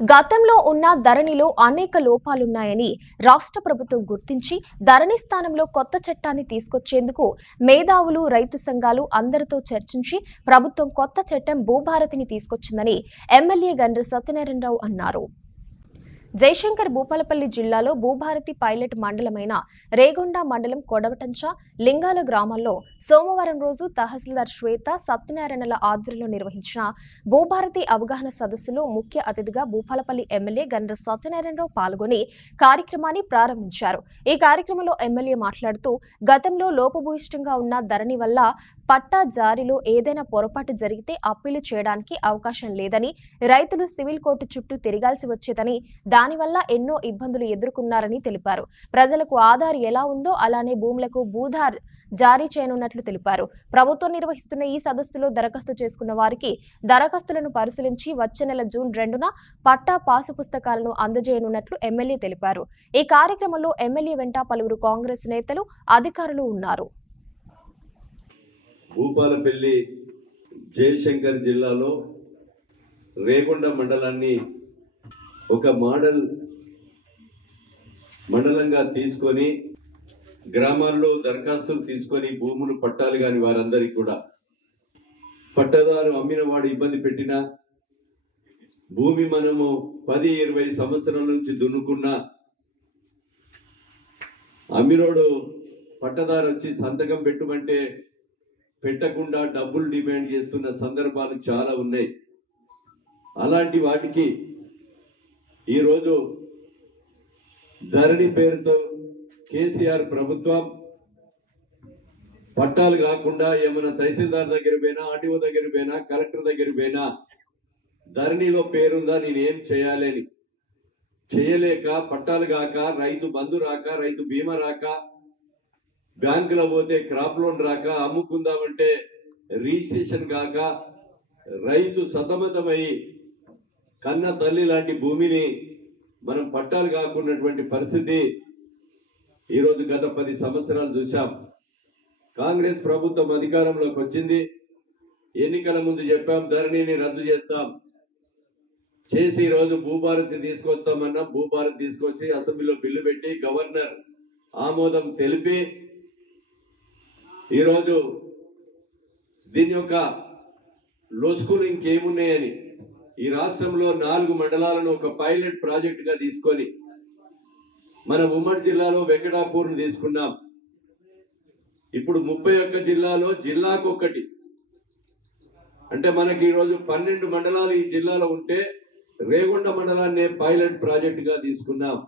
గతంలో ఉన్న ధరణిలో అనేక లోపాలున్నాయని రాష్ట్ర ప్రభుత్వం గుర్తించి ధరణి స్థానంలో కొత్త చట్టాన్ని తీసుకొచ్చేందుకు మేధావులు, రైతు సంఘాలు అందరితో చర్చించి ప్రభుత్వం కొత్త చట్టం భూభారతిని తీసుకొచ్చిందని ఎమ్మెల్యే గండ్ర సత్యనారాయణరావు అన్నారు. జయశంకర్ భూపాలపల్లి జిల్లాలో భూభారతి పైలట్ మండలమైన రేగొండ మండలం కొడవటంచ, లింగాల గ్రామాల్లో సోమవారం రోజు తహసీల్దార్ శ్వేత సత్యనారాయణల ఆధ్వర్యంలో నిర్వహించిన భూభారతి అవగాహన సదస్సులో ముఖ్య అతిథిగా భూపాలపల్లి ఎమ్మెల్యే గండ్ర సత్యనారాయణరావు పాల్గొని కార్యక్రమాన్ని ప్రారంభించారు. ఈ కార్యక్రమంలో ఎమ్మెల్యే మాట్లాడుతూ గతంలో లోపభూయిష్టంగా ఉన్న ధరణి వల్ల పట్టా జారీలో ఏదైనా పొరపాటు జరిగితే అప్పీలు చేయడానికి అవకాశం లేదని, రైతులు సివిల్ కోర్టు చుట్టూ తిరగాల్సి వచ్చేదని, దానివల్ల ఎన్నో ఇబ్బందులు ఎదుర్కొన్నారని తెలిపారు. ప్రజలకు ఆధార్ ఎలా ఉందో అలానే భూములకు భూధార్ జారీ చేయనున్నట్లు తెలిపారు. ప్రభుత్వం నిర్వహిస్తున్న ఈ సదస్సులో దరఖాస్తు చేసుకున్న వారికి దరఖాస్తులను పరిశీలించి వచ్చే నెల జూన్ 2న పట్టా పాసు పుస్తకాలను అందజేయనున్నట్లు ఎమ్మెల్యే తెలిపారు. ఈ కార్యక్రమంలో ఎమ్మెల్యే వెంట పలువురు కాంగ్రెస్ నేతలు, అధికారులు ఉన్నారు. భూపాలపల్లి జయశంకర్ జిల్లాలో రేగొండ మండలాన్ని ఒక మోడల్ మండలంగా తీసుకొని గ్రామాల్లో దరఖాస్తులు తీసుకొని భూములు పట్టాలి కాని వారందరికీ కూడా పట్టదారు అమ్మిన వాడు ఇబ్బంది పెట్టినా, భూమి మనము 10-20 సంవత్సరాల నుంచి దున్నుకున్నా అమ్మినోడు పట్టదారు వచ్చి సంతకం పెట్టుమంటే పెట్టకుండా డబ్బులు డిమాండ్ చేస్తున్న సందర్భాలు చాలా ఉన్నాయి. అలాంటి వాటికి ఈరోజు ధరణి పేరుతో కేసీఆర్ ప్రభుత్వం పట్టాలు కాకుండా ఏమైనా తహసీల్దార్ దగ్గర పోయినా, ఆర్టీఓ దగ్గర పోయినా, కలెక్టర్ దగ్గర పోయినా ధరణిలో పేరుందా నేనేం చేయాలని చేయలేక, పట్టాలు కాక, రైతు బంధు రాక, రైతు బీమా రాక, బ్యాంకులో పోతే క్రాప్ లోన్ రాక, అమ్ముకుందామంటే రిజిస్ట్రేషన్ కాక రైతు సతమతమై కన్న తల్లి లాంటి భూమిని మనం పట్టాలు కాకున్నటువంటి పరిస్థితి ఈరోజు గత 10 సంవత్సరాలు చూసాం. కాంగ్రెస్ ప్రభుత్వం అధికారంలోకి వచ్చింది. ఎన్నికల ముందు చెప్పాం ధరణిని రద్దు చేస్తాం చేసి ఈరోజు భూభారతి తీసుకొస్తామన్నా భూభారతి తీసుకొచ్చి అసెంబ్లీలో బిల్లు పెట్టి గవర్నర్ ఆమోదం తెలిపి ఈరోజు దీని యొక్క లొసుకులు ఇంకేమున్నాయని ఈ రాష్ట్రంలో 4 మండలాలను ఒక పైలట్ ప్రాజెక్టుగా తీసుకొని మన ఉమ్మడి జిల్లాలో వెంకటాపూర్ను తీసుకున్నాం. ఇప్పుడు 31 జిల్లాలో జిల్లాకొక్కటి, అంటే మనకి ఈరోజు 12 మండలాలు ఈ జిల్లాలో ఉంటే రేగొండ మండలాన్ని పైలట్ ప్రాజెక్టుగా తీసుకున్నాం.